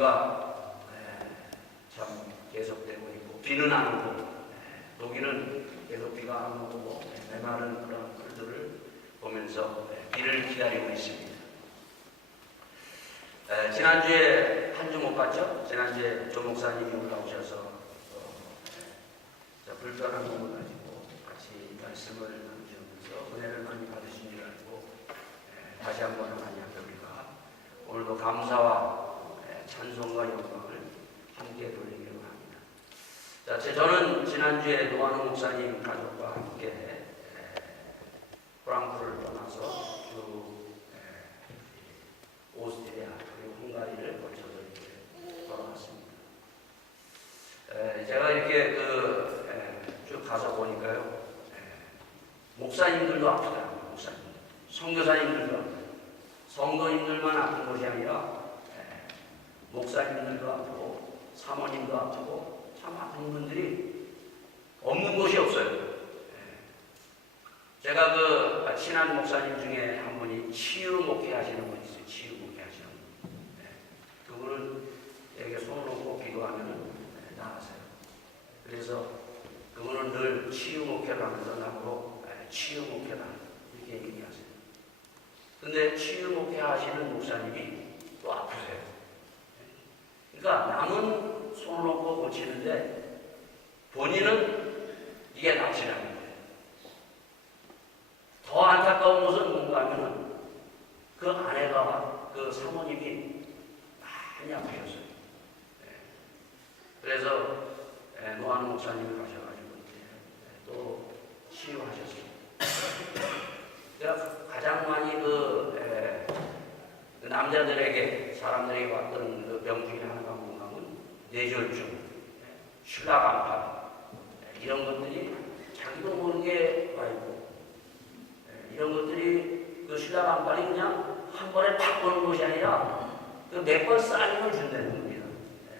비가 참 계속되고 있고 비는 안 오고 여기는 계속 비가 안 오고 메마른 그런 풀들을 보면서 비를 기다리고 있습니다. 지난주에 한 주 못 갔죠? 지난주에 조 목사님이 올라오셔서 불편한 부분을 가지고 같이 말씀을 나누시면서 은혜를 많이 받으신 줄 알고 다시 한번 하나님 앞에 우리가 오늘도 감사와 찬송과 영광을 함께 돌리기로 합니다. 자, 저는 지난주에 노한호 목사님 가족과 함께 프랑크를 떠나서 쭉 오스트리아 그리고 헝가리를 거쳐서 이렇게 돌아왔습니다. 제가 이렇게 쭉 가서 보니까요, 목사님들도 아프더라고요. 목사님, 선교사님들도 아프고, 성도님들만 아픈 것이 아니라 목사님들도 아프고 사모님도 아프고 참 아픈 분들이 없는 곳이 없어요. 제가 친한 목사님 중에 한 분이 치유 목회 하시는 분이 있어요. 치유 목회 하시는 분. 그분은 여기 손을 놓고 기도하면 나가세요. 그래서 그분은 늘 치유 목회를 하면서 나보고 치유 목회다 이렇게 얘기하세요. 근데 치유 목회 하시는 목사님이 또 아프세요. 그러니까 남은 손을 놓고 고치는데 본인은 이게 납치라는 거예요. 더 안타까운 것은 뭔가 하면은 그 아내가 그 사모님이 많이 아프셨어요. 그래서 노한호 목사님이 가셔가지고 또 치유하셨어요. 제가 가장 많이 그 남자들에게 사람들에게 왔던 그 병 중에 하나가 뭔가 하면 뇌졸중, 슈가간파 이런 것들이 자기도 모르게 와 있고 이런 것들이 그 슈가간파이 그냥 한 번에 팍 오는 것이 아니라 그 몇 번 사인을 준다는 겁니다.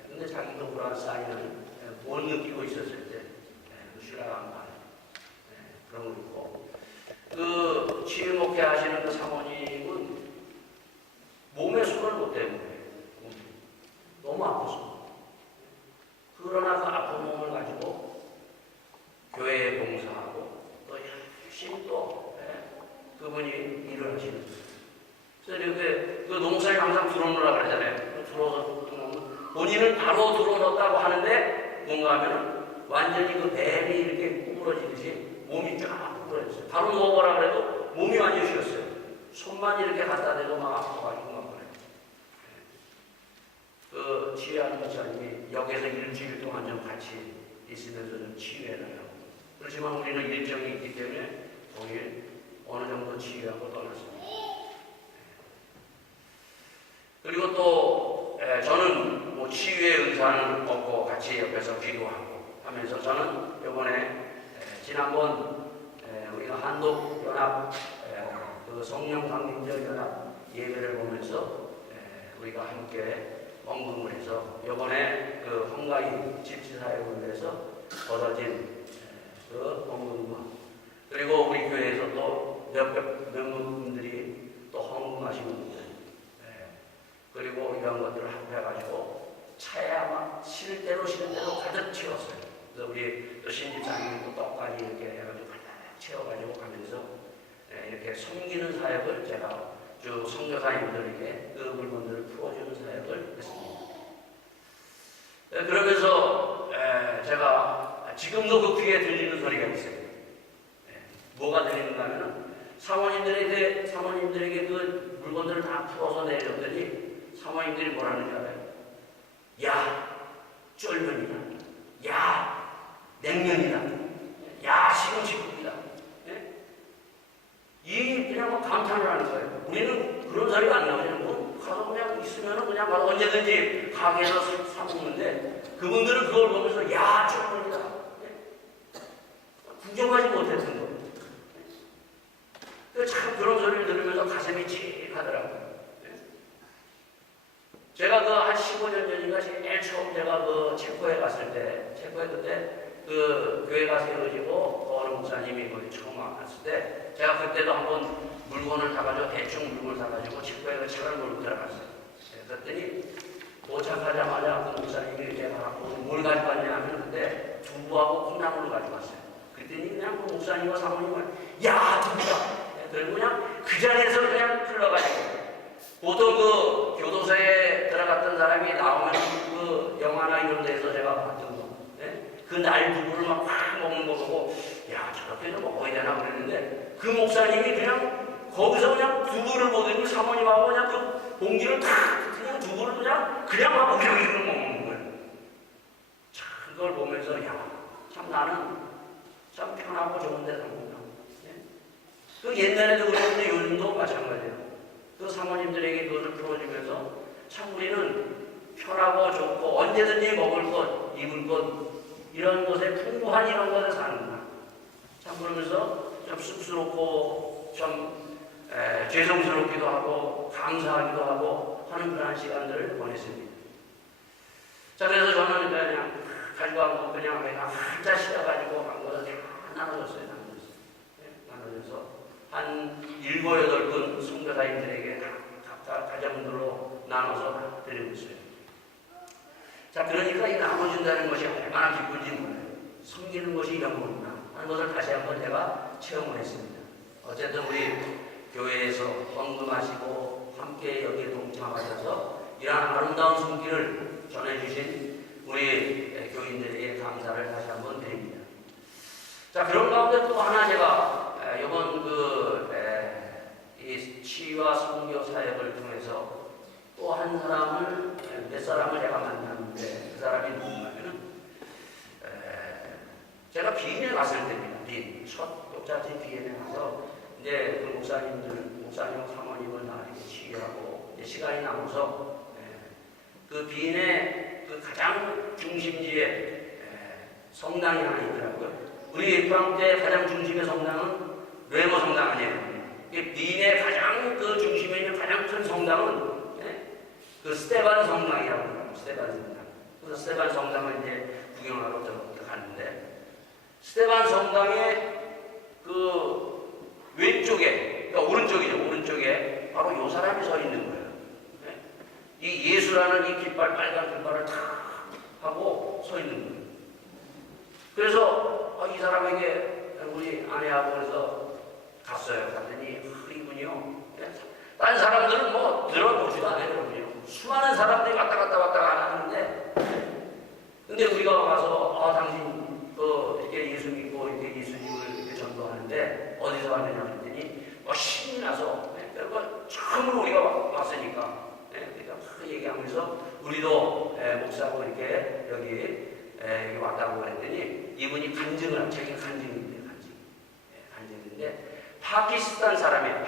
근데 자기도 그런 사인을 못 느끼고 있었을 때 그 슈가간파 그런 거 있고 그 치유 목회 하시는 그 사모님은 몸에 손을 못 대고 그래요. 너무 아파서. 그러나 그 아픈 몸을 가지고 교회에 봉사하고 또 열심히 또 그분이 일을 하시는 거예요. 그래서 이렇게 그 농사에 항상 들어오느라 그러잖아요. 들어서 본인은 바로 들어놓았다고 하는데 뭔가 하면은 완전히 그 뱀이 이렇게 구부러지듯이 몸이 쫙 구부러졌어요. 바로 누워보라 그래도 몸이 완전히 쉬었어요. 손만 이렇게 갖다 대도 막 아파가지고 막 그래요. 그 치유하는 목사님이 여기서 일주일 동안 좀 같이 있으면서 좀 치유해달라고. 그렇지만 우리는 일정이 있기 때문에 동일 어느 정도 치유하고 떠났습니다. 그리고 또 저는 뭐 치유의 의사는 없고 같이 옆에서 기도하고 하면서 저는 이번에 지난번 우리가 한독연합 그 성령강림절 연합 예배를 보면서 우리가 함께 언급을 해서 이번에 그 헝가리 집시사역을 위해서 얻어진 그 언급문 그리고 우리 교회에서 또 몇몇 분들이 또 헌금하시는 분들 그리고 이런 것들을 합해가지고 차에 아마 실대로 가득 채웠어요. 그래서 우리 또 신집사님도 떡까지 이렇게 해가지고 가득 채워가지고 가면서 이렇게 섬기는 사역을 제가 쭉 선교사님들에게 그 물건들을 풀어주는 사역을 했습니다. 그러면서 제가 지금도 그 귀에 들리는 소리가 있어요. 뭐가 들리는가 하면은 사모님들에게 그 물건들을 다 풀어서 내렸더니 사모님들이 뭐라는지 알아요? 야, 쫄면이다. 야, 냉면이다. 야, 시금치국이다. 이 그냥 뭐 감탄을 하는 거예요. 우리는 그런 소리가 안 나오잖아요. 뭐 가서 그냥 있으면은 그냥 바로 언제든지 가게에서 사 먹는데 그분들은 그걸 보면서 야, 쫄면이다. 구경하지 못했던 거예요. 참 그런 소리를 들으면서 가슴이 칙하더라고요. 제가 그 한 15년 전인가 제일 처음 제가 그 체코에 갔을 때, 체코에 그때 그 교회가 세워지고 어느 목사님이 거기 처음 왔을 때, 제가 그때도 한번 물건을 사가지고 대충 물건을 사가지고 체코에 그 차를 몰고 들어갔어요. 그랬더니 도착 도착하자마자 그 목사님이 이렇게 말하고 뭘 가지고 왔냐 하면 그때 두부하고 콩나물을 가지고 왔어요. 그랬더니 그냥 그 목사님과 사모님이 야 두부다. 그리고 그냥 그 자리에서 그냥 흘러가지고 보통 그 교도소에 들어갔던 사람이 나오면 그 영화나 이런 데서 제가 봤던 거 그 날 두부를 막 먹는 거 보고 야 저렇게도 먹어야 되나 그랬는데 그 목사님이 그냥 거기서 그냥 두부를 보더니 사모님하고 그냥 그 봉지를 탁 그냥 두부를 그냥 막 우리를 먹는 거예요. 참 그걸 보면서 야 참 나는 참 편하고 좋은 데 사는구나. 그 옛날에도 그랬는데 요즘도 마찬가지예요. 그 사모님들에게 그것을 풀어주면서 참 우리는 편하고 좋고 언제든지 먹을 것, 입을 것 이런 것에 풍부한 이런 것을 사는구나. 참 그러면서 좀 쑥스럽고 좀 죄송스럽기도 하고 감사하기도 하고 하는 그런 시간들을 보냈습니다. 자 그래서 저는 그냥 가지고 가고 그냥 한자 씻어가지고 간 것을 다 나눠줬어요. 나눠줘서 한 7, 8분 선교사님들에게 각각 가정들로 나눠서 다 드리고 있어요. 자 그러니까 이 나눠준다는 것이 얼마나 기쁜지 몰라요. 섬기는 것이 이런 거구나 하는 것을 다시 한번 제가 체험을 했습니다. 어쨌든 우리 교회에서 헌금하시고 함께 여기에 동참하셔서 이러한 아름다운 손길을 전해주신 우리 교인들에게 감사를 다시 한번 드립니다. 자 그런 가운데 또 하나 제가 이번 이 치유와 선교 사역을 통해서 또 한 사람을 몇 사람을 제가 만났는데 그 사람이 누구냐면은 제가 비인에 갔을 때입니다. 비인 첫 독자지 비인에 가서 이제 그 목사님 사모님을 다 이렇게 치유하고 이제 시간이 남아서 그 비인의 그 가장 중심지에 성당이 하나 있더라고요. 우리 프랑스의 가장 중심의 성당은 르에모 성당 아니에요. 비인의 가장 그 중심에 있는 가장 큰 성당은 그 스테반 성당이라고 합니다. 스테반 성당. 그래서 스테반 성당을 이제 구경하러 갔는데 스테반 성당의 그 왼쪽에, 그러니까 오른쪽에 바로 요 사람이 서 있는 거예요. 이 예수라는 이 깃발, 빨간 깃발을 탁 하고 서 있는 거예요. 그래서 이 사람에게 우리 아내하고 그래서 갔어요. 갔더니 이분이요. 다른 사람들은 뭐 들어보지도 않아요. 수많은 사람들이 왔다 갔다 하는데 근데 우리가 와서 당신 이렇게 예수 믿고 이렇게 예수님을 이렇게 전도하는데 어디서 왔느냐 했더니 신이 나서 그러니까 처음으로 우리가 왔으니까 그러니까 얘기하면서 우리도 목사하고 이렇게 여기 왔다고 그랬더니 이분이 자기 간증인데 간증인데 파키스탄 사람이에요.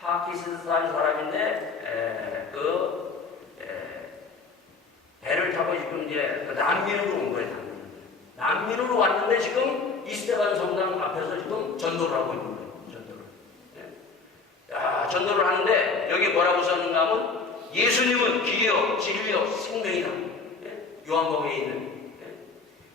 파키스탄 사람인데 배를 타고 지금 이제 난민으로 온 거예요. 난민으로 왔는데 지금 이스테반 성당 앞에서 지금 전도를 하고 있는 거예요. 전도를 하는데 여기 뭐라고 썼는가 하면 예수님은 길이요 진리요 생명이다. 요한복음에 있는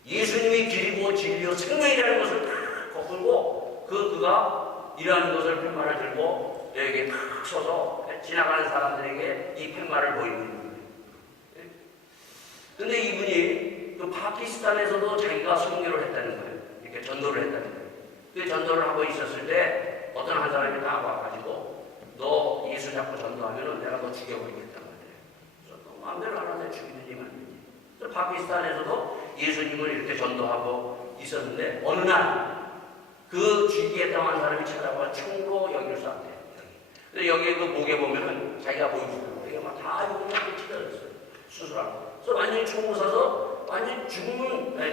예수님이 길이고 진리요 생명이라는 것을 다 거꾸고 그가 이러한 것을 팻말을 들고 여기에 탁 서서 지나가는 사람들에게 이 팻말을 보이고 있는 거예요. 근데 이분이 그 파키스탄에서도 자기가 선교를 했다는 거예요. 이렇게 전도를 했다는 거예요. 그 전도를 하고 있었을 때 어떤 한 사람이 딱 와가지고 너 예수 잡고 전도하면은 내가 너 죽여버리겠다는 거예요. 그래서 너 마음대로 하라는데 죽이든지 말든지. 그래서 파키스탄에서도 예수님을 이렇게 전도하고 있었는데 어느 날 그 쥐기에 당한 사람이 찾아와 총으로 여기를 쐈대요. 근데 여기 그 목에 보면은 자기가 보여주고 이게 막 다 이렇게 찢어졌어요. 수술하고. 그래서 완전히 총을 쏴서 완전히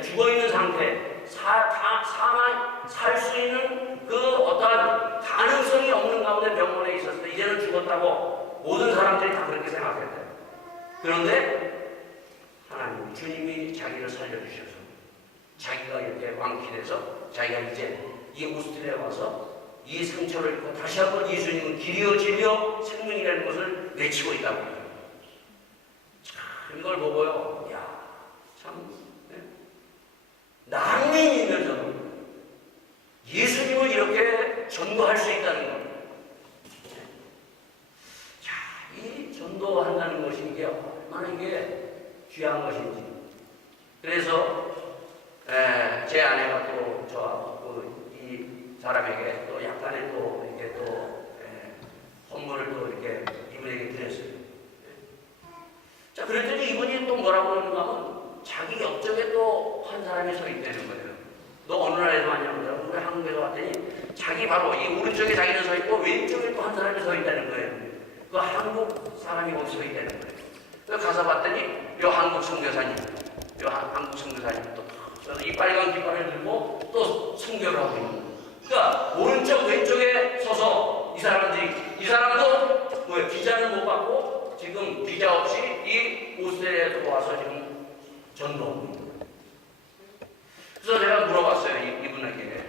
죽어있는 상태, 살 수 있는 그 어떠한 가능성이 없는 가운데 병원에 있었을 때 이제는 죽었다고 모든 사람들이 다 그렇게 생각했대요. 그런데 하나님, 주님이 자기를 살려주셔서 자기가 이렇게 완쾌돼서 자기가 이제 이 오스트리아에 와서 이 상처를 입고 다시 한번 예수님은 길이요 진리요 생명이라는 것을 외치고 있다고 해요. 이걸 보고요. 참 난민이면서도 예수님을 이렇게 전도할 수 있다는 것. 이 전도한다는 것이 이게 얼마나 이게 귀한 것인지. 그래서 제 아내가 또 저와 이 사람에게 또 약간의 또 이렇게 또 선물을 또 이렇게 이분에게 드렸어요. 자, 그랬더니 이분이 또 뭐라고 그러는가 하면 자기 옆쪽에 또 한 사람이 서 있다는 거예요. 너 어느 나라에서 왔냐고. 우리 한국에서 왔더니 자기 바로 이 오른쪽에 자기는 서 있고 왼쪽에 또 한 사람이 서 있다는 거예요. 그 한국 사람이 거기 서 있다는 거예요. 그래서 가서 봤더니 요 한국 선교사님, 한국 선교사님 또 이 빨간 깃발을 들고 또 선교를 하고 있는 거예요. 그러니까 오른쪽 왼쪽에 서서 이 사람도 뭐예요? 비자는 못 받고 지금 비자 없이 이 오스트레일리아에 와서 지금 전도하고 있는 거예요. 그래서 제가 물어봤어요. 이분에게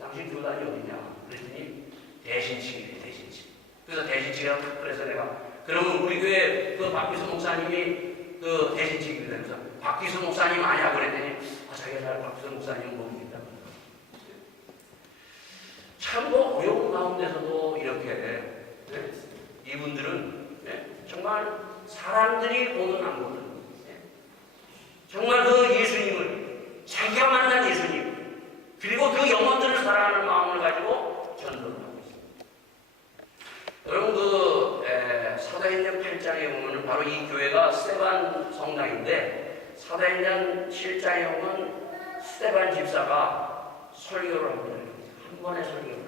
당신 교단이 어디냐? 그랬더니 대신칙이래. 대신칙. 그래서 대신칙이라고 그래서 내가 그러면 우리 교회 그 박기수 목사님이 그 대신칙이래. 그래서 박기수 목사님 아니야? 그랬더니 자기가 잘 박기수 목사님은 모릅니다. 참 뭐 어려운 가운데서도 이렇게 이분들은 정말 사람들이 보든 안 보든 정말 그 예수님을 자기가 만난 예수님 그리고 그 영혼들을 사랑하는 마음을 가지고 전도를 하고 있습니다. 여러분 사도행전 8장에 보면 바로 이 교회가 스데반 성당인데 사도행전 7장에 보면 스데반 집사가 설교를 합니다. 한 번의 설교를 해요.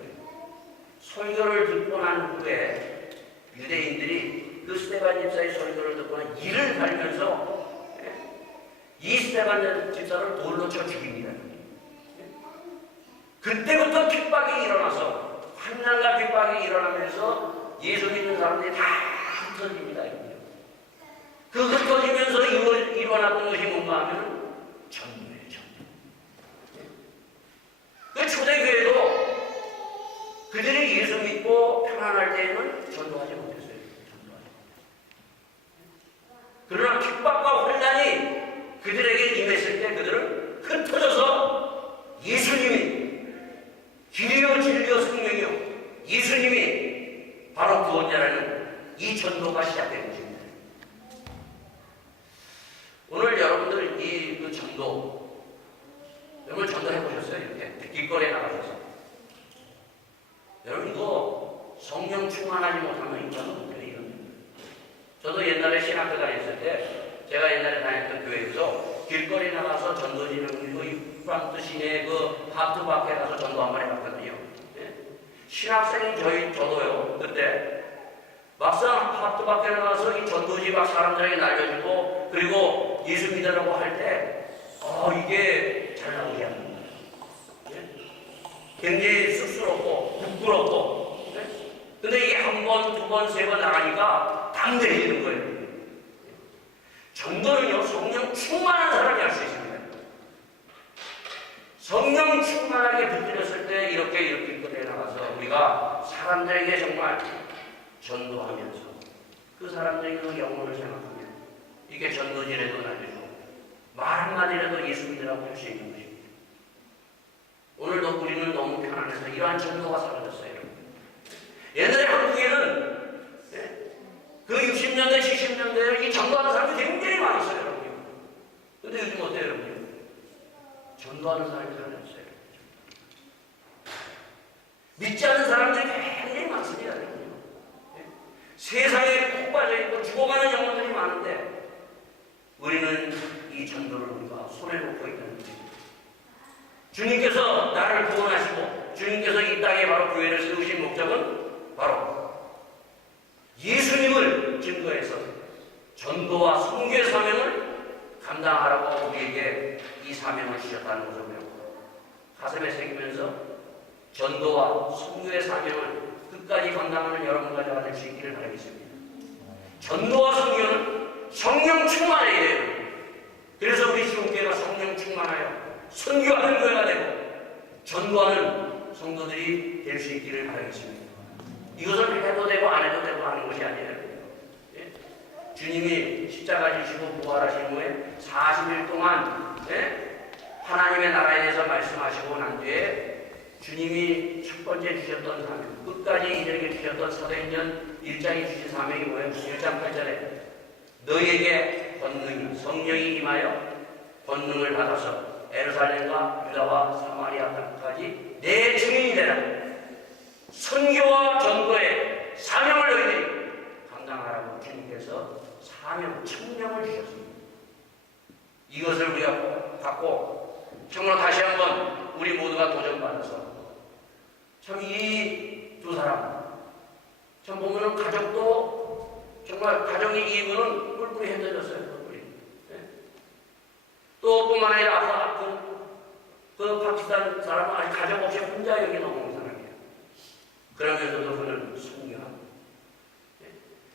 설교를 듣고 난 후에 유대인들이 그 스데반 집사의 설교를 듣고 난 이를 갈면서 이 스데반 집사를 돌로 쳐 죽입니다. 그때부터 핍박이 일어나서 환난과 핍박이 일어나면서 예수 믿는 사람들이 다 흩어집니다. 그 흩어지면서 일어났던 것이 뭔가 하면 전도예요. 전도. 그 초대교회도 그들이 예수 믿고 평안할 때에는 전도하지 못했어요. 그러나 핍박과 혼란이 그들에게 임했을 때 그들은 흩어져서 예수님이 길이요 진리요 생명이요 예수님이 바로 구원자라는 이 전도가 시작된 것입니다. 오늘 여러분들 그 전도 여러분 전도해 보셨어요? 이렇게 길거리에 나가셔서 여러분 이거 성령 충만하지 못하면 이거는 못해요. 저도 옛날에 신학교 다녔을 때 제가 옛날에 다녔던 교회에서 길거리 나가서 전도지를 그리고 이 프랑스 시내 그 하트 밖에 가서 전도 한 번 해봤거든요. 신학생이 저도요. 그때 막상 하트 밖에 나가서 이 전도지 막 사람들에게 날려주고 그리고 예수 믿으라고 할 때 이게 잘 나오지 않는 거예요. 굉장히 쑥스럽고 부끄럽고 근데 이게 한 번, 두 번, 세 번 나가니까 담대해지는 거예요. 전도는요, 성령 충만한 사람이 할 수 있습니다. 성령 충만하게 붙들렸을 때 이렇게 길거리에 나가서 우리가 사람들에게 정말 전도하면서 그 사람들에게 그 영혼을 생각하며 이게 전도지라도 날려주고 말 한마디라도 예수 믿으라고 할 수 있는 것입니다. 오늘도 우리는 너무 편안해서 이러한 전도가 사라졌어요. 옛날에 한국에는 그 60년대, 70년대에 이 전도하는 사람들이 굉장히 많았어요, 여러분. 근데 요즘 어때요, 여러분? 전도하는 사람이 사라졌어요. 믿지 않는 사람들이 굉장히 많습니다, 여러분. 세상에 푹 빠져있고 죽어가는 영혼들이 많은데 우리는 이 전도를 우리가 손에 놓고 있다는 것입니다. 주님께서 나를 구원하시고 주님께서 이 땅에 바로 교회를 세우신 목적은 바로 예수님을 증거해서 전도와 선교의 사명을 감당하라고 우리에게 이 사명을 주셨다는 것을 배우고 가슴에 새기면서 전도와 선교의 사명을 끝까지 감당하는 여러분과 저가 될 수 있기를 바라겠습니다. 전도와 선교는 성령 충만해야 돼요. 그래서 우리 지원교회가 성령 충만하여 선교하는 교회가 되고 전도하는 성도들이 될 수 있기를 바라겠습니다. 이것을 해도 되고 안 해도 되고 하는 것이 아니에요. 주님이 십자가 지시고 부활하신 후에 40일 동안 하나님의 나라에 대해서 말씀하시고 난 뒤에 주님이 첫 번째 주셨던 사명, 끝까지 이들에게 주셨던 사도행전 1장에 주신 사명이 뭐예요? 1장 8절에 너희에게 권능이 성령이 임하여 권능을 받아서 예루살렘과 유다와 사마리아 땅까지 내 증인이 되라. 선교와 전도의 사명을 너희들이 감당하라고 주님께서 사명, 천명을 주셨습니다. 이것을 우리가 갖고 정말 다시 한번 우리 모두가 도전받아서 참 이 두 사람 참 보면은 가족도 정말 가정의 이익은 뿔뿔이 흩어졌어요. 뿔뿔이. 네? 또 뿐만 아니라 아까 그 파키스탄 사람은 아직 가족 없이 혼자 여기 넘어온 사람이에요. 그러면서도 그는 순교하고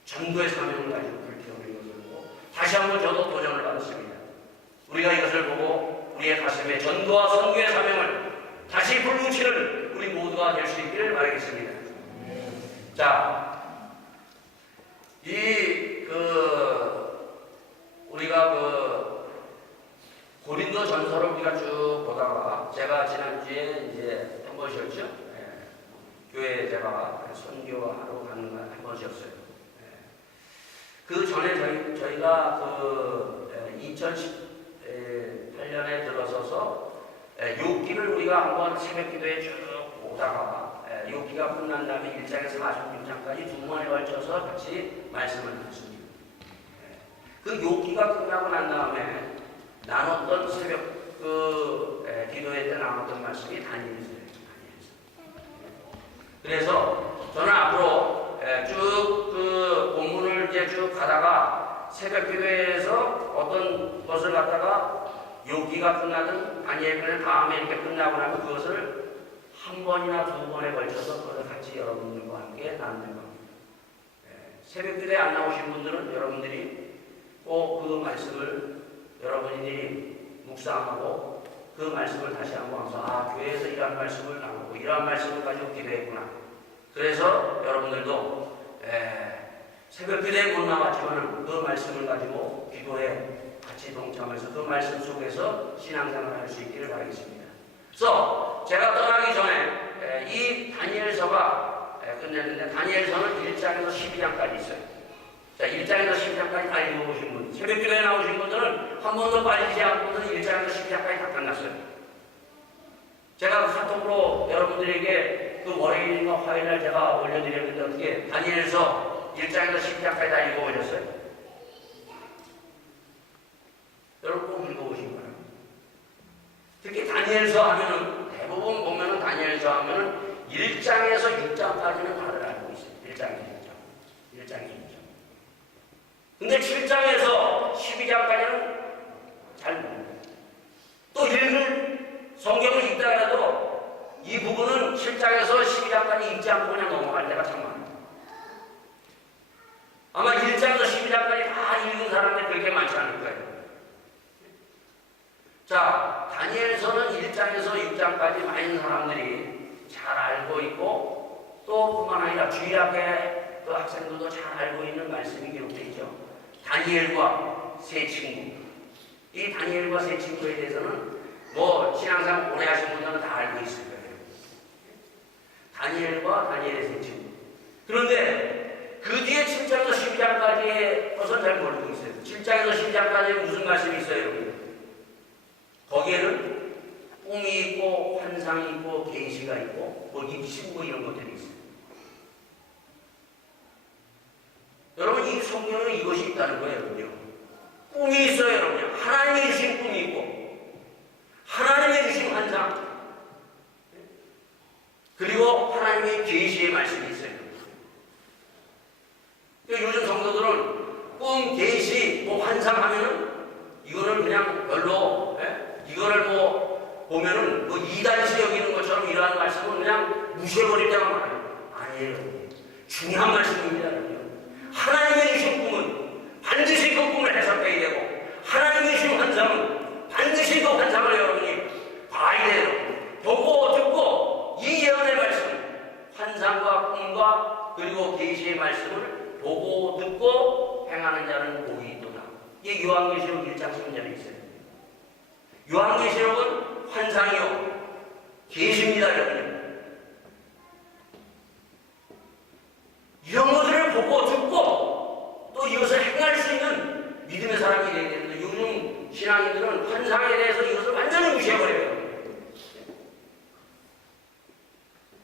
전도의 사명을 가지고 불태우는 것을 보고 다시 한번 저도 도전을 받았습니다. 우리가 이것을 보고 우리의 가슴에 전도와 선교의 사명을 다시 불붙이는 우리 모두가 될 수 있기를 바라겠습니다. 자, 우리가 고린도 전서를 우리가 쭉 보다가 제가 지난주에 이제 한 번 쉬었죠? 예. 교회에 제가 선교하러 가는 건 한 번 쉬었어요. 예. 그 전에 저희가 2018년에 들어서서 욥기를 우리가 한번 새벽 기도에 쭉 보다가 욥기가 끝난 다음에 1장에서 46장까지 두 번에 걸쳐서 같이 말씀을 드렸습니다. 그 욥기가 끝나고 난 다음에 나눴던 새벽 기도회 때 나눴던 말씀이 다니엘서예요. 그래서 저는 앞으로 쭉 본문을 이제 쭉 가다가 새벽 기도회에서 어떤 것을 갖다가 욥기가 끝나든 다니엘서는 다음에 이렇게 끝나고 나면 그것을 한 번이나 두 번에 걸쳐서 그것을 같이 여러분들과 함께 나누는 겁니다. 새벽 기도에 안 나오신 분들은 여러분들이 꼭 그 말씀을 여러분들이 묵상하고 그 말씀을 다시 한번 하면서 교회에서 이러한 말씀을 나누고 이러한 말씀을 가지고 기도했구나. 그래서 여러분들도 새벽 기도에 못 나왔지만 그 말씀을 가지고 기도에 같이 동참해서 그 말씀 속에서 신앙생활을 할 수 있기를 바라겠습니다. 그래서 제가 떠나기 전에 이 다니엘서가 끝냈는데 다니엘서는 1장에서 12장까지 있어요. 자, 1장에서 12장까지 다 읽어보신 분, 새벽 기도에 나오신 분들은 한 번도 빠지지 않고는 1장에서 12장까지 다 끝났어요. 제가 카톡으로 여러분들에게 그 월요일과 화요일날 제가 올려드렸는데 어떻게 다니엘서 1장에서 12장까지 다 읽어보셨어요? 여러분 꼭 읽어보신 거예요. 특히 다니엘서 하면은 대부분 보면은 다니엘서 하면은 1장에서 6장까지는 다들 알고 있어요. 1장에서 6장. 1장에서 6장. 근데 7장에서 12장까지는 잘 모릅니다. 또 읽을 성경을 읽다가도 이 부분은 7장에서 12장까지 읽지 않고 그냥 넘어갈 때가 참 많아요. 아마 1장에서 12장까지 다 읽은 사람들이 그렇게 많지 않을 거예요. 자, 다니엘서는 1장에서 6장까지 많은 사람들이 잘 알고 있고 또 뿐만 아니라 주일학교 그 학생들도 잘 알고 있는 말씀이 기록되어 있죠. 다니엘과 세 친구. 이 다니엘과 세 친구에 대해서는 뭐 신앙생활 오래 하신 분들은 다 알고 있을 거예요. 다니엘과 다니엘의 세 친구. 그런데 그 뒤에 7장에서 12장까지의 것은 잘 모르고 있어요. 7장에서 12장까지는 무슨 말씀이 있어요? 거기에는 꿈이 있고 환상이 있고 계시가 있고 뭐 입신 뭐 이런 것들이 있어요. 여러분 이 성경에 이것이 있다는 거예요. 여러분요. 꿈이 있어요. 여러분. 하나님이 주신 꿈이 있고 하나님이 주신 환상 그리고 하나님의 계시의 말씀이 있어요. 그러니까 요즘 성도들은 꿈, 계시, 뭐 환상하면은 이거를 그냥 별로 이거를 뭐 보면은 뭐 이단시 여기는 것처럼 이러한 말씀은 그냥 무시해버릴 때가 많아요. 아니에요. 중요한 말씀입니다. 하나님의 주신 꿈은 반드시 그 꿈을 해석해야 되고 하나님의 주신 환상은 반드시 그 환상을 여러분이 봐야 돼요. 보고 듣고 이 예언의 말씀 환상과 꿈과 그리고 계시의 말씀을 보고 듣고 행하는 자는 복이 있도다. 이게 요한계시록 1장 3절에 있어요. 요한계시록은 환상이요 계시입니다. 여러분. 이런 것들을 보고 듣고 또 이것을 행할 수 있는 신앙인들은 환상에 대해서 이것을 완전히 무시해버려요.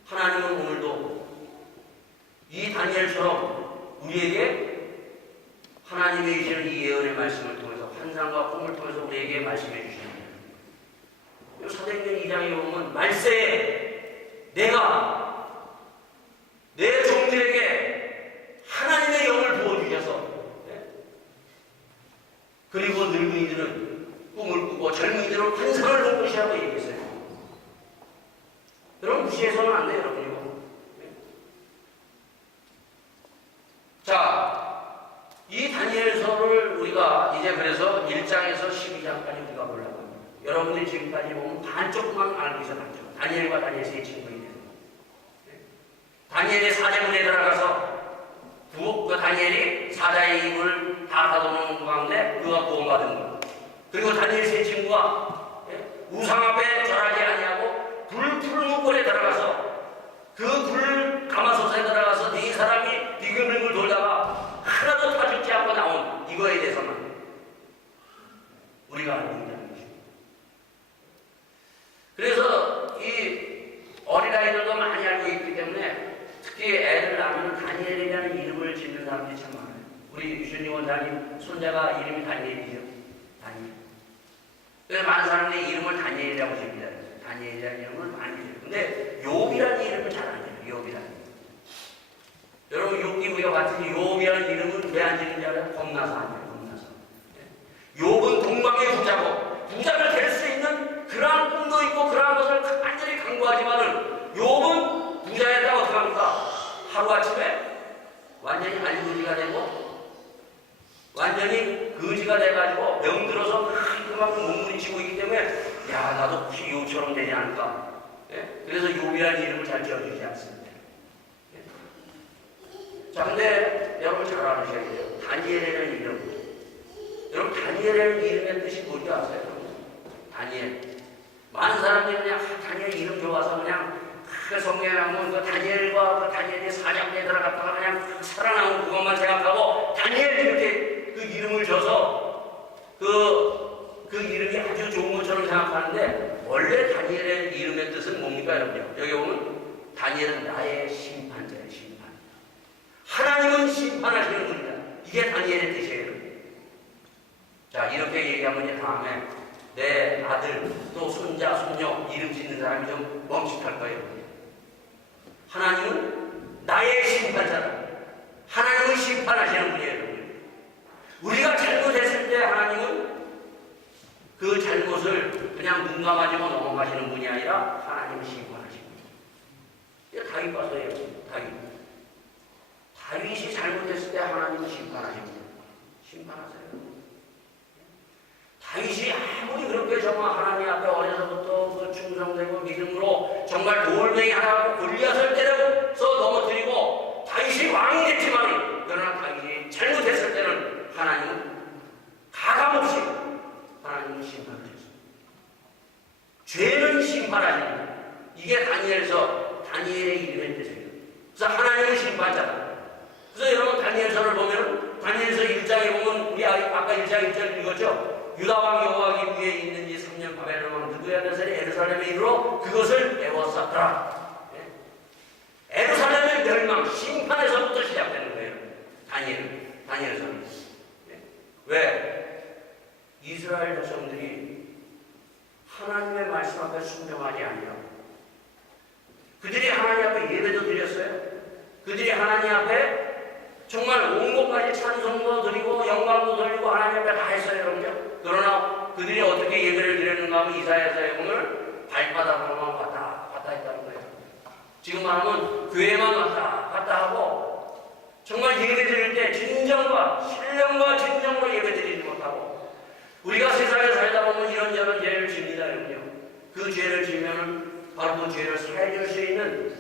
하나님은 오늘도 이 다니엘처럼 우리에게 하나님의 이시는 이 예언의 말씀을 통해서 환상과 꿈을 통해서 우리에게 말씀해 주십니다. 사도행전 2장에 보면 말세에 내가 내 종들에게 하나님의 영을 부어주셔서 그리고 늙은이들은 꿈을 꾸고 젊은이들은 환상을 본 것이라고 얘기했어요. 여러분 무시해서는 안 돼요, 여러분이요. 자, 이 다니엘서를 우리가 이제 그래서 1장에서 12장까지 우리가 올라갑니다. 여러분들이 지금까지 보면 반쪽만 알고 있어, 반쪽. 다니엘과 다니엘 세 친구인데. 다니엘의 사제문에 들어가서 그 다니엘이 사자의 입을 다 닫아놓은 가운데 그가 구원받은 것. 그리고 다니엘 세 친구가 우상 앞에 절하지 아니하고 불 푸른 물골에 들어가서 그 불 가마솥에 들어가서 네 사람이 비글비글 돌다가 하나도 다 죽지 않고 나온 이거에 대해서만 우리가 알고 있다는 것입니다. 그래서 이 어린아이들도 많이 알고 있기 때문에 특히 애들 낳으면 다니엘이라는 이름을 짓는 사람들이 참 많아요. 우리 유신이 원사님 손자가 이름이 다니엘이죠. 다니엘. 그래서 많은 사람들이 이름을 다니엘이라고 집니다. 다니엘이라는 이름을 많이 지어요. 근데 욥이라는 이름은 잘 안 지어요. 욥이라는 이름. 여러분 욥기 우리가 봤더니 욥이라는 이름은 왜 안 지는지 알아요? 겁나서 아니에요. 겁나서. 욥은 동방의 부자고 부자를 될 수 있는 그러한 꿈도 있고 그러한 것을 완전히 강구하지만은 욥은 부자였다고 어떻게 합니까? 하루아침에 완전히 알구지가 되고 완전히 거지가 돼가지고 병들어서 그만큼 몸부림치고 있기 때문에 야 나도 혹시 욥처럼 되지 않을까? 예? 그래서 욥이라는 이름을 잘 지어주지 않습니다. 예? 자 근데 여러분 잘 알으셔야 돼요. 다니엘이라는 이름. 여러분 다니엘이라는 이름의 뜻이 뭔지 아세요? 다니엘. 많은 사람들이 그냥 다니엘 이름 좋아서 그냥 그 성경에 나오면 그 다니엘과 그 다니엘이 사장대에 들어갔다가 그냥 살아나온 그것만 생각하고 다니엘 이렇게 그 이름을 줘서 그 이름이 아주 좋은 것처럼 생각하는데 원래 다니엘의 이름의 뜻은 뭡니까 여러분요? 여기 보면 다니엘은 나의 심판자예요. 심판. 하나님은 심판하시는 분이다. 이게 다니엘의 뜻이에요. 자 이렇게 얘기하면 이제 다음에 내 아들 또 손자 손녀 이름 짓는 사람이 좀 멈칫할 거예요. 하나님은 나의 심판자다. 하나님은 심판하시는 분이에요. 우리가 잘못했을 때 하나님은 그 잘못을 그냥 눈 감아주고 넘어가시는 분이 아니라 하나님은 심판하시는 분이에요. 다윗 봐서요. 다윗이 잘못했을 때 하나님은 심판하십니다. 심판하세요. 다윗이 아무리 그렇게 정말 하나님 앞에 어려서부터 그 충성되고 믿음으로 정말 돌멩이 하나 골리앗을 때려서 넘어뜨리고 다윗이 왕이 됐지만 그러나 다윗이 잘못했을 때는 하나님은 가감없이 하나님은 심판하셨습니다. 죄는 심판하십니다. 이게 다니엘서 다니엘의 이름의 뜻이에요. 그래서 하나님은 심판자다. 그래서 여러분 다니엘서를 보면 다니엘서 1장에 보면 우리 아까 1장 1절 읽었죠? 유다왕 여호와기 위에 있는 이 3년 바벨론 왕 느부갓네살이 에루살렘에 이르러 그것을 에워쌌더라. 에루살렘의 멸망, 심판에서부터 시작되는 거예요. 다니엘서는. 왜? 이스라엘 백성들이 하나님의 말씀 앞에 순종하지 아니하고 그들이 하나님 앞에 예배도 드렸어요. 그들이 하나님 앞에 정말 온 곳까지 찬송도 드리고 영광도 드리고 하나님 앞에 다 했어요. 여러분요. 그러나 그들이 어떻게 예배를 드리는가 하면 이사야서에 보면 발바닥으로만 왔다 했다는 거예요. 지금 말하면 교회만 왔다 하고 정말 예배 드릴 때 진정과 신령과 진정으로 예배 드리지 못하고 우리가 세상에 살다 보면 이런저런 죄를 집니다. 여러분요. 그 죄를 지면은 바로 그 죄를 사해줄 수 있는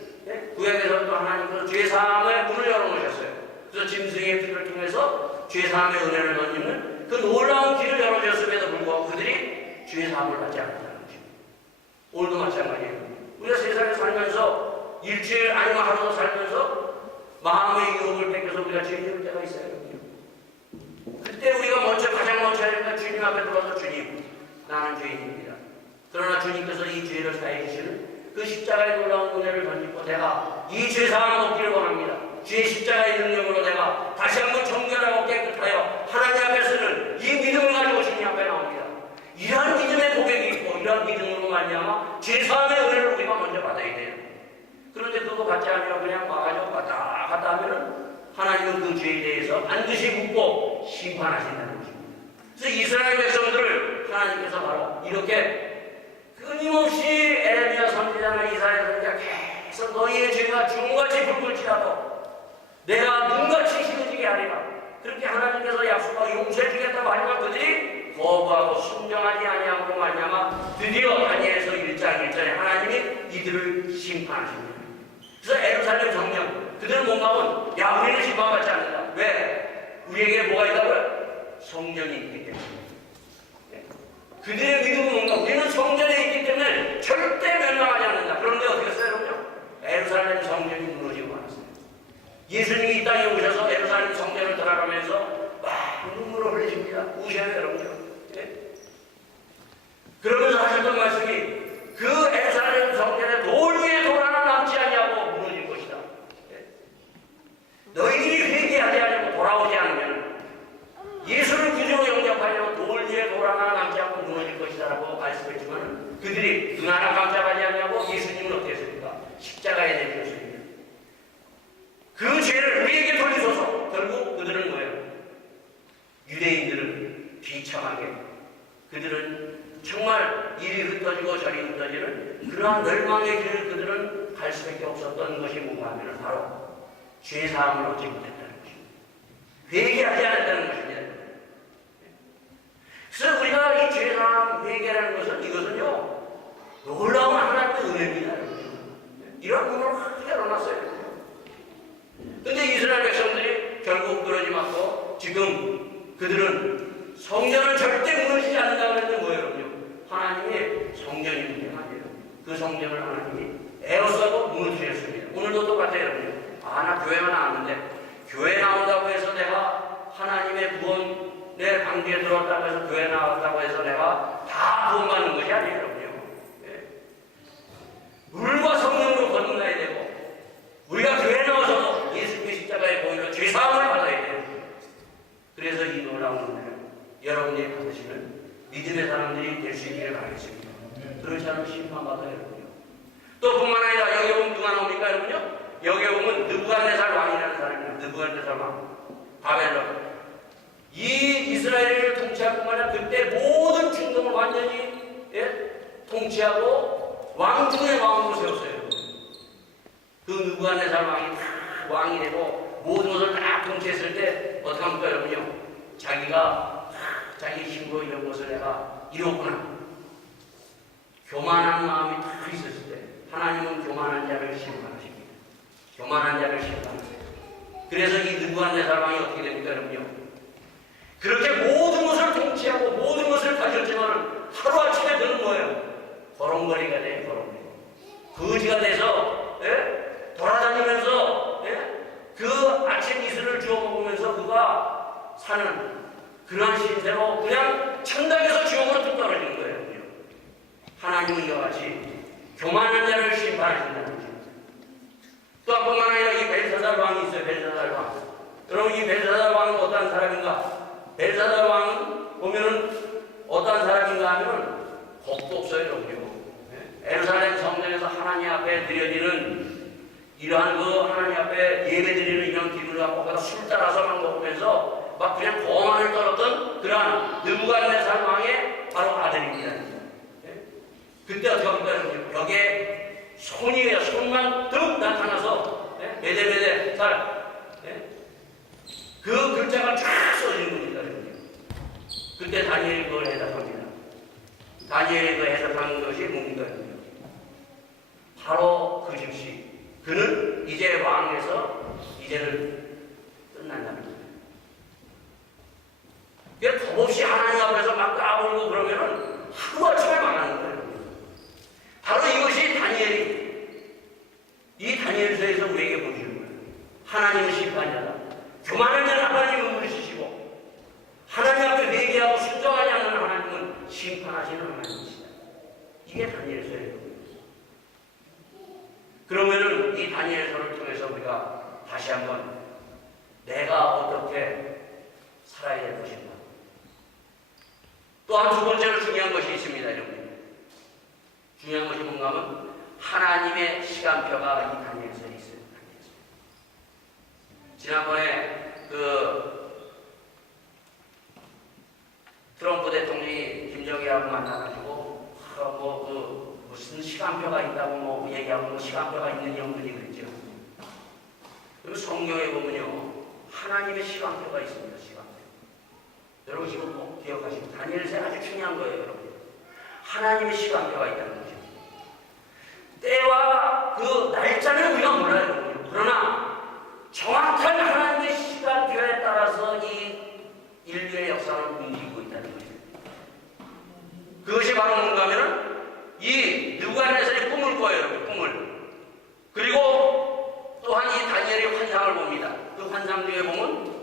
구약에서 또 하나님께서 죄사함의 문을 열어놓으셨어요. 그래서 짐승의 피를 통해서 죄사함의 은혜를 얻는 그 놀라운 길을 열어주셨음에도 불구하고 그들이 죄사함을 받지 않았다는 것입니다. 오늘도 마찬가지예요. 우리가 세상에 살면서 일주일 아니면 하루 더 살면서 마음의 유혹을 뺏겨서 우리가 죄 지을 때가 있어요. 그때 우리가 가장 먼저 해야 되는 주님 앞에 들어가서 주님 하나님께서 이 죄를 사해 주시는 그 십자가의 놀라운 은혜를 던지고 내가 이 죄사함을 얻기를 원합니다. 주의 십자가의 능력으로 내가 다시 한번 정결하고 깨끗하여 하나님 앞에서는 이 믿음을 가지고 주님 앞에 나옵니다. 이러한 믿음의 고백이 있고 이러한 믿음으로 말미암아 죄사함의 은혜를 우리가 먼저 받아야 돼요. 그런데 그거 받지 않으면 그냥 와가지고 왔다 갔다 하면은 하나님은 그 죄에 대해서 반드시 묻고 심판하신다는 것입니다. 그래서 이스라엘 백성들을 하나님께서 바로 이렇게 끊임없이 에레미야 선지자나 이사야 선지자가 계속 너희의 죄가 주홍같이 붉을지라도 내가 눈같이 흰어지게 하리라. 그렇게 하나님께서 약속하고 용서해 주겠다고 하지만 그들이 거부하고 순종하지 아니함으로 말미암아 드디어 다니엘서 1장 1절에 하나님이 이들을 심판하십니다. 그래서 예루살렘 성령 그들은 뭔가는 야 우리는 심판받지 않는다. 왜? 우리에게 뭐가 있다고요? 성전이 있기 때문에. 그들의 믿음은 뭔가 우리는 성전에 있기 때문에 절대 멸망하지 않는다. 그런데 어떻게 했어요? 여러분요? 예루살렘 성전이 무너지고 말았어요. 예수님이 이 땅에 오셔서 예루살렘 성전을 들어가면서 막 눈물을 흘리십니다. 우셔요 여러분요. 예? 그러면서 하셨던 말씀이 그 예루살렘 성전에 돌 위에 돌 하나 남지 아니하고 무너질 것이다. 예? 너희들이 회개하지 않고 돌아오지 않으면 예수를 구주로 영접하려고 돌 위에 돌 하나 남지 않고 무너질 것이다 라고 말씀했지만 그들이 눈 하나 깜짝하지 않냐고 예수님은 어떻게 했습니까? 십자가에 내리셨습니다. 그 죄를 우리에게 돌리소서. 결국 그들은 뭐예요? 유대인들은 비참하게 그들은 정말 이리 흩어지고 저리 흩어지는 그러한 멸망의 길을 그들은 갈 수밖에 없었던 것이 뭔가 하면 바로 죄사함을 얻지 못했다는 것입니다. 회개하지 않았다는 것입니다. 그래서 우리가 이 죄사함 회개라는 것은 이것은요 놀라운 하나님의 은혜입니다. 이런 부분을 확 열어놨어요. 근데 이스라엘 백성들이 결국 그러지 않고 지금 그들은 성전은 절대 무너지지 않는다고 했는데 뭐예요? 여러분요? 하나님의 성전이 문제가 아니에요. 그 성전을 하나님이 에워싸고 무너뜨렸습니다. 오늘도 똑같아요. 여러분요. 나 교회만 나왔는데 교회 나온다고 해서 내가 하나님의 구원의 방주에 들어왔다고 해서 교회 나왔다고 해서 내가 다 구원받는 것이 아니에요. 여러분요. 네. 물과 성령으로 거듭나야 되고 우리가 교회 나와서도 예수님의 십자가의 보혈로 죄사함을 받아야 돼요. 그래서 이 놀라운 은혜를 여러분이 받으시는 믿음의 사람들이 될 수 있기를 바라겠습니다. 그렇지 않으면 심판받아야 여러분요. 또 뿐만 아니라 여기 보면 누가 나옵니까 여러분요? 여기 보면 느부갓네살 왕이라는 사람입니다. 느부갓네살 왕. 바벨론. 이 이스라엘을 통치할 뿐만 아니라 그때 모든 중동을 완전히 통치하고 왕 중의 왕으로 세웠어요. 그 느부갓네살 왕이 되고 모든 것을 다 통치했을 때 어떻게 합니까 여러분요? 자기가 자기 힘으로 이런 것을 내가 이뤘구나. 교만한 마음이 다 있었을 때 하나님은 교만한 자를 심판하십니다. 교만한 자를 심판하세요. 그래서 이 느부갓네살 왕이 어떻게 됩니까 여러분요? 그렇게 모든 것을 통치하고 모든 것을 가졌지만 하루아침에 그는 뭐예요? 거렁거리가 돼요. 거렁거리. 거지가 돼서 돌아다니면서 그 아침 이슬을 주워 먹으면서 그가 사는 그러한 신세로 그냥 천당에서 지옥으로 뚝 떨어지는 거예요. 하나님은 이와 같이 교만한 자를 심판하신다는 것입니다. 또 한 번만 아니라 이 벨사살 왕이 있어요. 벨사살 왕. 여러분 이 벨사살 왕은 어떠한 사람인가? 벨사살 왕은 보면은 어떠한 사람인가 하면 겁도 없어요. 여러분요. 예루살렘 성전에서 하나님 앞에 드려지는 이러한 그 하나님 앞에 예배드리는 이런 기분을 갖고 가서 술 따라서 막 먹으면서 막 그냥 거만을 떨었던 그러한 느부갓네살 왕의 바로 아들입니다. 그때 어떻게 합니까? 벽에 손이에요. 손만 뚝 나타나서 메데메데 살 그 글자가 쫙 써지는 겁니다. 그때 다니엘이 그걸 해석합니다. 다니엘이 그 해석한 것이 뭡니까? 바로 그 즉시 그는 이제 왕에서 이제는 끝난다는 거예요. 그러니까 겁없이 하나님 앞에서 막 까불고 그러면은 하루아침에 망하는 거예요. 바로 이것이 이 다니엘서에서 우리에게 보여주는 거예요. 하나님은 심판자다. 교만한 자는 하나님은 물으시고 하나님 앞에 회개하고 순종하지 않는 하나님은 심판하시는 하나님이시다. 이게 다니엘서예요. 그러면은 이 다니엘서를 통해서 우리가 다시 한번 내가 어떻게 살아야 될 것인가. 또한 두 번째로 중요한 것이 있습니다, 여러분. 중요한 것이 뭔가 하면 하나님의 시간표가 이 다니엘서에 있어요. 지난번에 트럼프 대통령이 김정일하고 만나가지고 무슨 시간표가 있다고 얘기하고 시간표가 있는 형들이 그랬죠. 그럼 성경에 보면요 하나님의 시간표가 있습니다. 시간표. 여러분 이거 꼭 기억하시고 다니엘서에 아주 중요한 거예요, 여러분. 하나님의 시간표가 있다는 거죠. 때와 그 날짜는 우리가 몰라요, 여러분. 그러나 정확한 하나님의 시간표에 따라서 이 인류의 역사를 움직이고 있다는 거죠. 그것이 바로 뭔가 하면은 이 느부갓네살이 꿈을 꿔요, 여러분. 꿈을. 그리고 또한 이 다니엘이 환상을 봅니다. 그 환상 중에 보면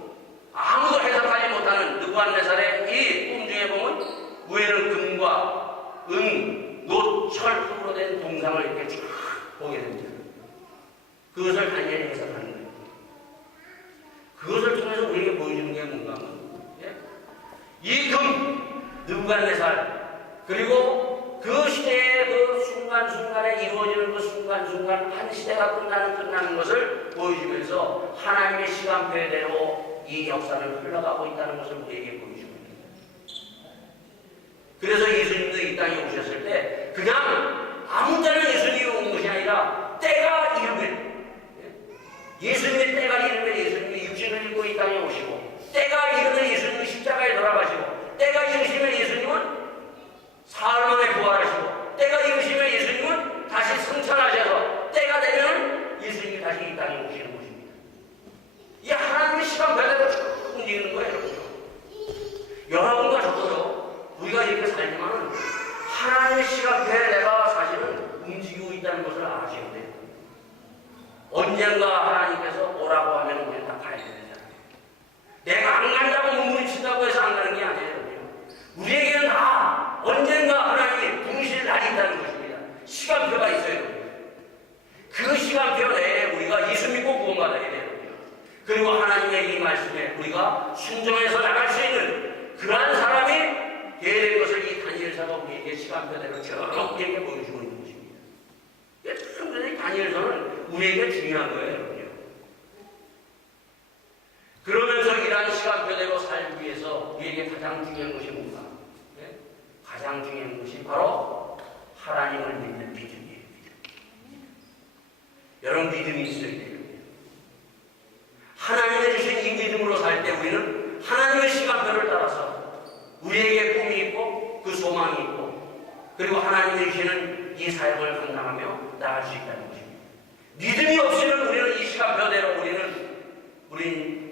아무도 해석하지 못하는 느부갓네살의 이 꿈 중에 보면 위에는 금과 은, 놋, 철, 흙으로 된 동상을 이렇게 쫙 보게 됩니다. 그것을 다니엘이 해석하는 거예요. 그것을 통해서 우리에게 보여주는 게 뭔가 하면 이 금, 느부갓네살 그리고 그 시대의 그 순간순간에 이루어지는 그 순간순간 한 시대가 끝나는 것을 보여주면서 하나님의 시간표대로 이 역사를 흘러가고 있다는 것을 우리에게 보여주고 있습니다. 그래서 예수님도 이 땅에 오셨을 때 그냥 아무 때나 예수님이 온 것이 아니라 때가 이르면 예수님의 때가 이르면 예수님이 육신을 입고 이 땅에 오시고 때가 이르면 예수님이 십자가에 돌아가시고 때가 이르시면 예수님은 사흘 만에 부활하시고 때가 이르시면 예수님은 다시 승천하셔서 때가 되면 예수님이 다시 이 땅에 오시는 것입니다. 이 하나님의 시간표대로 쭉 움직이는 거예요, 여러분. 여러분과 저도요 우리가 이렇게 살지만 하나님의 시간표에 내가 사실은 움직이고 있다는 것을 아셔야 돼요. 언젠가 하나님께서 오라고 하면 우리는 다 가야 되잖아요. 내가 안 간다고 몸부림친다고 해서 안 가는 게 아니에요. 우리에게는 다 언젠가 하나님이 부르실 날이 있다는 것입니다. 시간표가 있어요. 그 시간표 내에 우리가 예수 믿고 구원받아야 돼요. 그리고 하나님의 이 말씀에 우리가 순종해서 나갈 수 있는 그러한 사람이 되어야 될 것을 이 다니엘서가 우리에게 시간표대로 쭉 우리에게 보여주고 있는 것입니다. 이 다니엘서는 우리에게 중요한 거예요, 여러분요. 그러면서 이러한 시간표대로 살기 위해서 우리에게 가장 중요한 것이 뭔가? 네? 가장 중요한 것이 바로 하나님을 믿는 믿음이에요. 여러분 믿음이 있어야 돼요. 하나님의 주신 이 믿음으로 살 때 우리는 하나님의 시간표를 따라서 우리에게 꿈이 있고 그 소망이 있고 그리고 하나님의 주시는 이 사역을 감당하며 나갈 수 있다는 것입니다. 믿음이 없이는 우리는 이 시간표대로 우린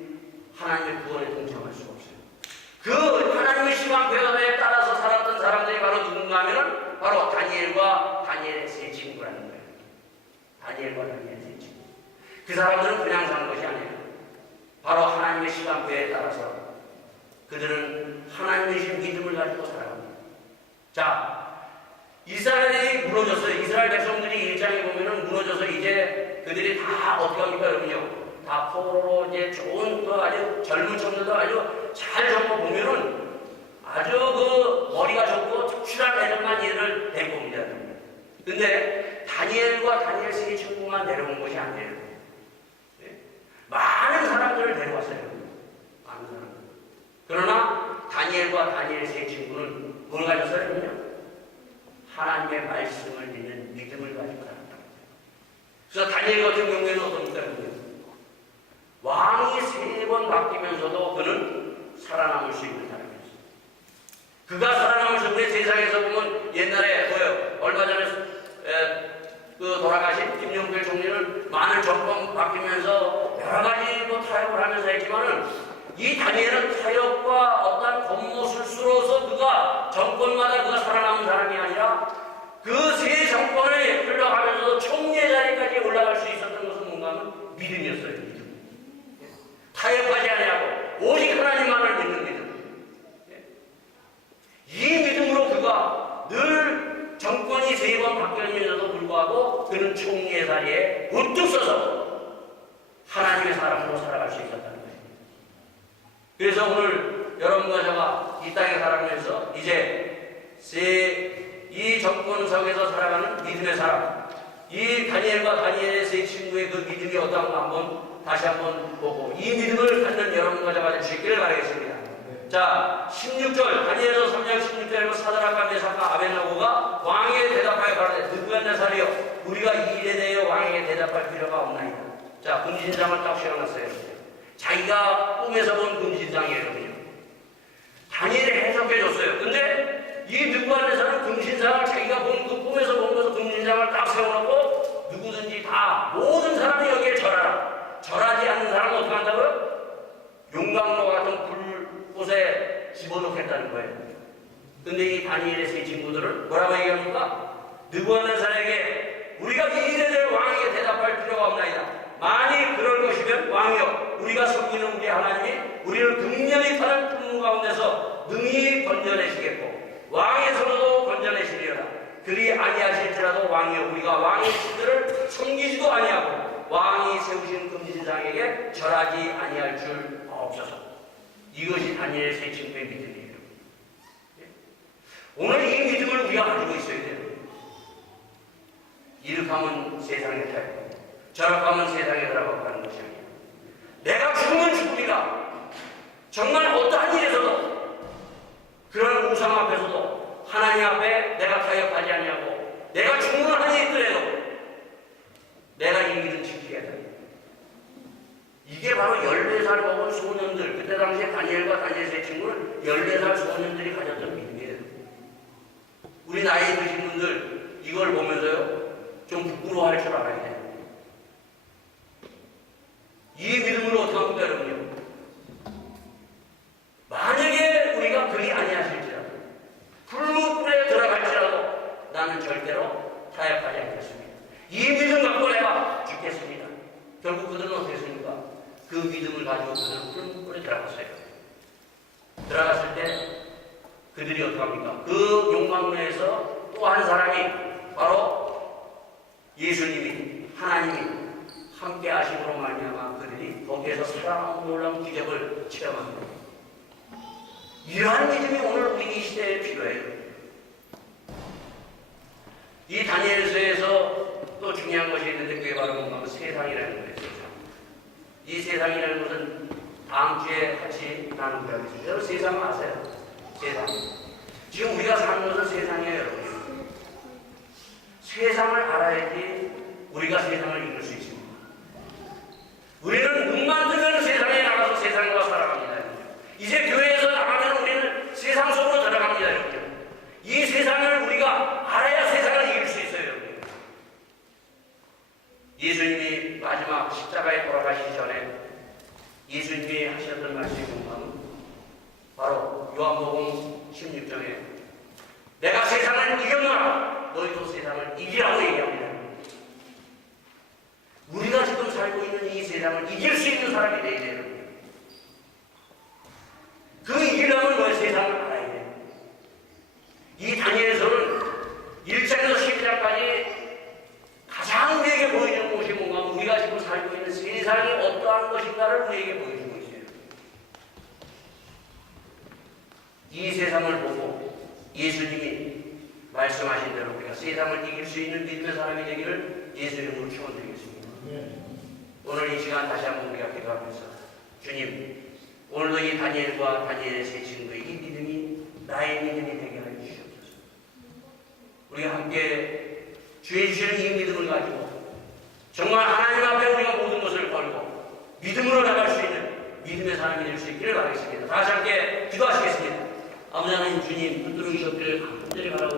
하나님의 구원에 동참할 수가 없어요. 그 하나님의 시간표에 따라서 살았던 사람들이 바로 누군가 하면 바로 다니엘과 다니엘의 세 친구라는 거예요. 다니엘과 다니엘의 세 친구. 그 사람들은 그냥 산 것이 아니에요. 바로 하나님의 시간표에 따라서 그들은 하나님의 신 믿음을 가지고 살아갑니다. 자, 이스라엘이 무너졌어요. 이스라엘 백성들이 1장에 보면은 무너져서 이제 그들이 다 어떻게 합니까, 여러분요? 다 포로로 이제 좋은 그 아주 젊은 청년들 아주 잘 적고 보면은 아주 그 머리가 좋고 특출한 애들만 얘를 데리고 옵니다. 근데 다니엘과 다니엘 세 친구만 내려온 것이 아니에요. 네? 많은 사람들을 데려왔어요. 많은 사람들. 그러나 다니엘과 다니엘 세 친구는 뭘 가졌어요? 하나님의 말씀을 믿는 믿음을 가지고 살았다. 그래서 다니엘 같은 경우에는 어떻습니까? 왕이 3번 바뀌면서도 그는 살아남을 수 있는 사람이었어요. 그가 살아남을 수 있는 세상에서 보면 옛날에 얼마 전에 돌아가신 김영필 총리는 많은 정권 바뀌면서 여러 가지 타협을 하면서 했지만은 이 다니엘은 타협과 어떤 겉모술수로서 그가 정권마다 그가 살아남은 사람이 아니라 그 세 정권을 흘러가면서 총리의 자리까지 올라갈 수 있었던 것은 뭔가 하면 믿음이었어요. 믿음. 타협하지 아니하고 오직 하나님만을 믿는 믿음. 이 믿음으로 그가 늘 정권이 여러분과 저가 이 땅에 살아가면서 이제 이 정권석에서 살아가는 믿음의 사람, 이 다니엘과 다니엘의 세 친구의 그 믿음이 어떠한가 한번 다시 한번 보고 이 믿음을 갖는 여러분과 저가 될 수 있기를 바라겠습니다. 자, 16절 다니엘서 3장 16절에 사드락과 메삭과 아벳나고가 왕에게 대답하여 가라되 느부갓네살이여 우리가 이 일에 대하여 왕에게 대답할 필요가 없나이다. 자, 금신상을 딱 세워놨어요. 자기가 꿈에서 본 금신상이에요. 다니엘이 해석해줬어요. 근데 이 느부갓네살은 금신상을 자기가 본 그 꿈에서 본 것을 금신상을 딱 세워놓고 누구든지 다 모든 사람이 여기에 절하라. 절하지 않는 사람은 어떻게 한다고요? 용광로 같은 불꽃에 집어넣겠다는 거예요. 근데 이 다니엘의 세 친구들은 뭐라고 얘기합니까? 느부갓네살에게 우리가 이 일에 대해 왕에게 대답할 필요가 없나이다. 만일 그럴 것이면 왕이여 우리가 섬기는 우리 하나님이 우리를 극렬히 타는 풍문 가운데서 능히 건져내시겠고 왕의 손으로 건져내시리라. 그리 아니하실지라도 왕이여 우리가 왕의 신들을 섬기지도 아니하고 왕이 세우신 금신상에게 절하지 아니할 줄 없어서. 이것이 다니엘의 세 친구의 믿음이에요. 오늘 이 믿음을 우리가 가지고 있어야 돼요. 이렇게 하면 세상에 타요. 저렇게 하면 세상에 들어가고 가는 것이 아니에요. 내가 죽으면 죽으리라. 정말 어떠한 일에서도 그런 우상 앞에서도 하나님 앞에 내가 타협하지 아니하고 내가 죽는 한이 있더라도 내가 이 길을 지키겠다. 이게 바로 14살 먹은 소년들, 그때 당시에 다니엘과 다니엘 세 친구는 14살 소년들이 가졌던 믿음이에요. 우리 나이 드신 분들 이걸 보면서요 좀 부끄러워할 줄 알아야 돼요. 이 믿음으로 어떻게 합니까 여러분요? 만약에 우리가 그리 아니하실지라도 불못불에 들어갈지라도 나는 절대로 타협하지 않겠습니다. 이 믿음 갖고 내가 죽겠습니다. 결국 그들은 어떻게 했습니까? 그 믿음을 가지고 그들은 불못불에 들어갔어요. 들어갔을 때 그들이 어떻게 합니까? 그 용광로에서 또 한 사람이 바로 예수님이 하나님이 함께 하심으로 말미암아 그들이 거기에서 살아나온 놀라운 기적을 체험합니다. 이러한 믿음이 오늘 우리 이 시대에 필요해요. 이 다니엘서에서 또 중요한 것이 있는데 그게 바로 뭔가 세상이라는 거예요. 세상. 이 세상이라는 것은 다음 주에 같이 나누기로 하겠습니다. 여러분 세상 아세요? 세상. 지금 우리가 사는 것은 세상이에요, 여러분. 세상을 알아야지 우리가 세상을 이길 수 있습니다. 우리는 눈만 뜨면 세상에 나가서 세상과 살아갑니다. 이제 교회에서 나가면 우리는 세상 속으로 들어갑니다. 여러분. 이 세상을 우리가 알아야 세상을 이길 수 있어요. 여러분. 예수님이 마지막 십자가에 돌아가시기 전에 예수님이 하셨던 말씀이 뭔가는 바로 요한복음 16장에 내가 세상을 이겼노라 너희도 세상을 이기라고 얘기합니다. 우리가 지금 살고 있는 이 세상을 이길 수 있는 사람이 되어야 돼요. 그 이기려면 뭐예요? 세상을 알아야 돼요. 이 다니엘서는 1장에서 12장까지 가장 우리에게 보여주는 것이 뭔가 우리가 지금 살고 있는 세상이 어떠한 것인가를 우리에게 보여주고 있어요. 이 세상을 보고 예수님이 말씀하신 대로 우리가 세상을 이길 수 있는 믿음의 사람이 되기를 예수 이름으로 축원드리겠습니다. 오늘 이 시간 다시 한번 우리가 기도하면서 주님 오늘도 이 다니엘과 다니엘의 세 친구의 이 믿음이 나의 믿음이 되게 하여 주시옵소서. 우리가 함께 주의 주시는 이 믿음을 가지고 정말 하나님 앞에 우리가 모든 것을 걸고 믿음으로 나갈 수 있는 믿음의 사람이 될 수 있기를 바라겠습니다. 다시 함께 기도하시겠습니다. 아버지 하나님 주님 붙들어 주셨기를 간절히 바라고